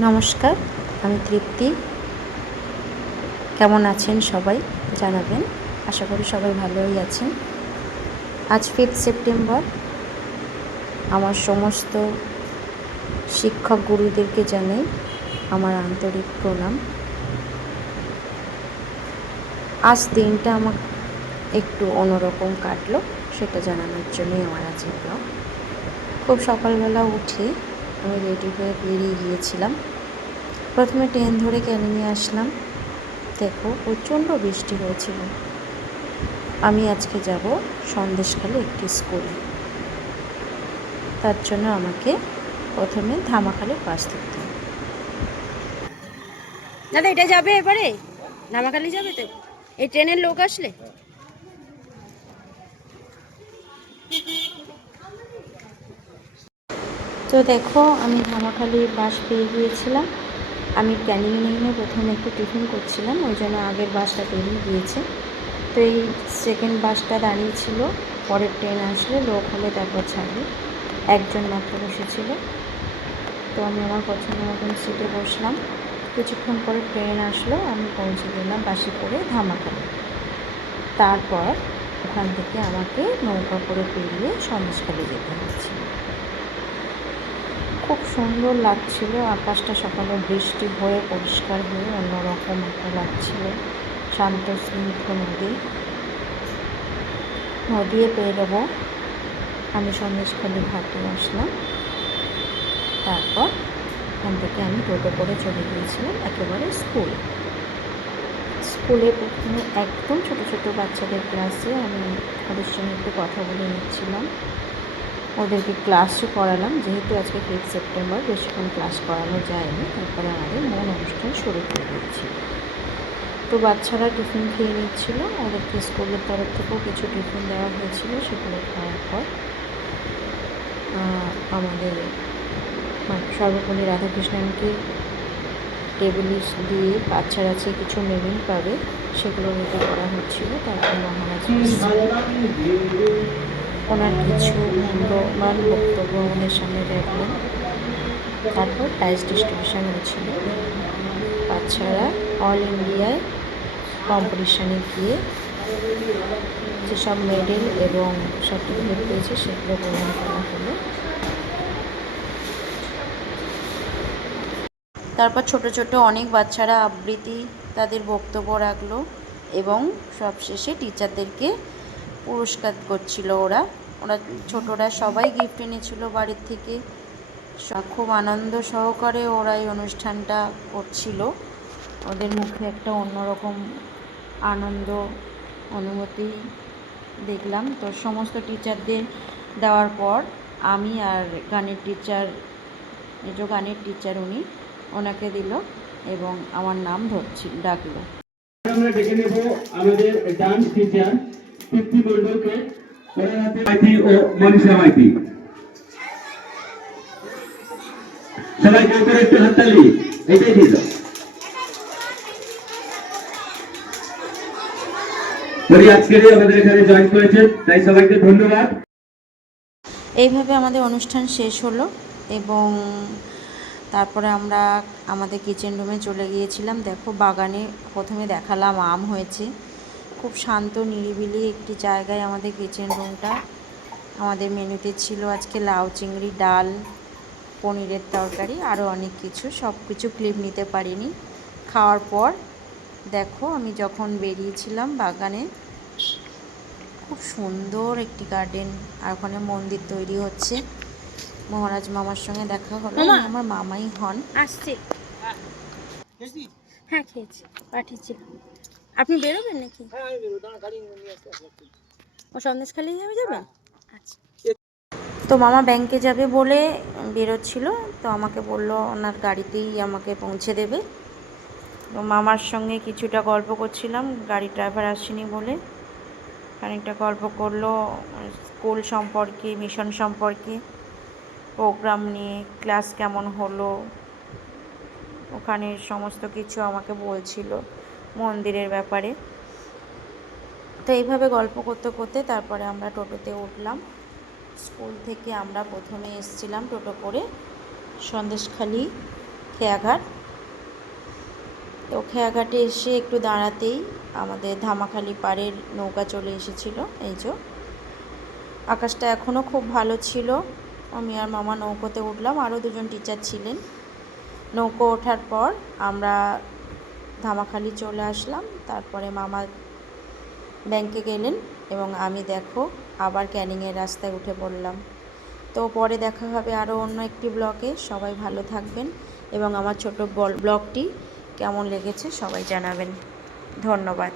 নমস্কার, আমি তৃপ্তি। কেমন আছেন সবাই? জানাবেন। আশা করি সবাই ভালোই আছেন। আজ ফিফথ সেপ্টেম্বর আমার সমস্ত শিক্ষক গুরুদেরকে জানাই আমার আন্তরিক প্রণাম। আজ দিনটা আমার একটু অন্যরকম কাটলো, সেটা জানানোর জন্যই আমার আজকে খুব সকালবেলা উঠে আমি রেডি হয়ে বেরিয়ে গিয়েছিলাম। প্রথমে ট্রেন ধরে ক্যানিংয়ে আসলাম? দেখো, প্রচণ্ড বৃষ্টি হয়েছিল। আমি আজকে যাব সন্দেশখালী একটি স্কুলে তার জন্য আমাকে প্রথমে ধামাখালি বাস ধরতে দাদা, এটা যাবে এবারে? ধামাখালি যাবে তো? এই ট্রেনের লোক আসলে? তো দেখো, আমি ধামাখালি বাস পেয়ে গিয়েছিলাম। আমি ক্যানিং নিয়ে প্রথমে একটু টিফিন করছিলাম, ওই জন্য আগের বাসটা পেরিয়ে গিয়েছে তো এই সেকেন্ড বাসটা দাঁড়িয়েছিল পরের ট্রেন আসলে লোক হলে তারপর ছাড়বে। একজন মাত্র বসেছিল। তো আমি আমার পছন্দ মতন সিটে বসলাম। কিছুক্ষণ পরে ট্রেন আসলো, আমি পৌঁছে গেলাম বাসে করে ধামাখালি। তারপর ওখান থেকে আমাকে নৌকা করে পেরিয়ে সন্দেশখালি যেতে খুব সুন্দর লাগছিল। আকাশটা সকালে বৃষ্টি হয়ে পরিষ্কার হয়ে অন্যরকম একটা লাগছিল। শান্ত, স্নিগ্ধ নদী। নদীয়ে পেয়ে দেবো আমি সন্দেশখালি ঘাটে আসলাম। তারপর ওখান থেকে আমি টোটো করে চলে গিয়েছিলাম একেবারে স্কুল। স্কুলে প্রথমে একদম ছোট ছোট বাচ্চাদের ক্লাসে আমি ওদের সঙ্গে একটু কথা বলে নিচ্ছিলাম। ওদেরকে ক্লাসও করালাম যেহেতু আজকে ফিফথ সেপ্টেম্বর বেশিক্ষণ ক্লাস করানো যায়নি তারপরে আমাদের মূল অনুষ্ঠান শুরু করে দিয়েছিল তো বাচ্চারা টিফিন খেয়ে নিচ্ছিল ওদেরকে স্কুলের তরফ থেকেও কিছু টিফিন দেওয়া হয়েছিল সেগুলো খাওয়ার পর আমাদের মানে সর্বপল্লী রাধাকৃষ্ণনকে টেবিলে দিয়ে বাচ্চারা যে কিছু মেনুই পাবে সেগুলো রেডি করা হচ্ছিল তারপর মহারাজ ওনার কিছু মূল্যবান বক্তব্য আমাদের সামনে রাখলেন তারপর প্রাইজ ডিস্ট্রিবিউশন হয়েছিল বাচ্চারা অল ইন্ডিয়ায় কম্পিটিশানে গিয়ে যেসব মেডেল এবং সার্টিফিকেট পেয়েছে সেগুলো প্রদান করা হলো। তারপর ছোট ছোট অনেক বাচ্চারা আবৃত্তি তাদের বক্তব্য রাখল এবং সবশেষে টিচারদেরকে পুরস্কার করছিল ওরা। ওরা ছোটরা সবাই গিফট এনেছিল বাড়ির থেকে। খুব আনন্দ সহকারে ওরা এই অনুষ্ঠানটা করছিল। ওদের মুখে একটা অন্যরকম আনন্দ, অনুভূতি দেখলাম। তো সমস্ত টিচারদের দেওয়ার পর আমি আর গানের টিচার যে গানের টিচার উনি, ওনাকে দিল এবং আমার নাম ধরছি, ডাকলো। আমরা ডেকে নেব আমাদের ডান্স টিচার তৃপ্তি মাইতি ও মনীষা মাইতি। সবাই কেউ করে একটু হাততালি এটাই দিয়ে দাও। আজকেরই আমাদের এখানে জয়েন করেছেন তাই সবাইকে ধন্যবাদ। এইভাবে আমাদের অনুষ্ঠান শেষ হলো এবং তারপরে আমরা আমাদের কিচেন রুমে চলে গিয়েছিলাম। দেখো বাগানে প্রথমে দেখালাম আম হয়েছে। খুব শান্ত নিরিবিলি একটি জায়গায় আমাদের কিচেন রুমটা আমাদের মেনুতে ছিল আজকে লাউ চিংড়ি ডাল পনিরের তরকারি আরও অনেক কিছু। সব কিছু ক্লিপ নিতে পারিনি। খাওয়ার পর দেখো আমি যখন বেরিয়েছিলাম বাগানে খুব সুন্দর একটি গার্ডেন আর ওখানে মন্দির তৈরি হচ্ছে। মহারাজ মামার সঙ্গে দেখা হলো। আমার মামাই হন। আসছে। হ্যাঁ খেয়েছি। পাঠিয়েছিলাম। আপনি বেরোবেন নাকি? ও সন্দেশখালি যাবে যাবেন আচ্ছা। তো মামা ব্যাংকে যাবে বলে বেরোচ্ছিল তো আমাকে বলল ওনার গাড়িতেই আমাকে পৌঁছে দেবে। তো মামার সঙ্গে কিছুটা গল্প করছিলাম গাড়ি ড্রাইভার আসেনি বলে। খানিকটা গল্প করল স্কুল সম্পর্কে মিশন সম্পর্কে প্রোগ্রাম নিয়ে ক্লাস কেমন হলো ওখানে সমস্ত কিছু আমাকে বলছিল। মন্দিরের ব্যাপারে। তো এইভাবে গল্প করতে করতে তারপরে আমরা টোটোতে উঠলাম। স্কুল থেকে আমরা প্রথমে এসেছিলাম টোটো করে সন্দেশখালি খেয়াঘাট। তো খেয়াঘাটে এসে একটু দাঁড়াতেই আমাদের ধামাখালি পাড়ের নৌকা চলে এসেছিল, এই যে। আকাশটা এখনও খুব ভালো ছিল। আমি আর মামা নৌকোতে উঠলাম। আরও দুজন টিচার ছিলেন। নৌকো ওঠার পর আমরা ধামাখালি চলে আসলাম। তারপরে মামা ব্যাংকে গেলেন এবং আমি দেখো আবার ক্যানিংয়ের রাস্তায় উঠে পড়লাম। তো পরে দেখা হবে আরও অন্য একটি ব্লকে। সবাই ভালো থাকবেন এবং আমার ছোট ব্লগটি কেমন লেগেছে সবাই জানাবেন। ধন্যবাদ।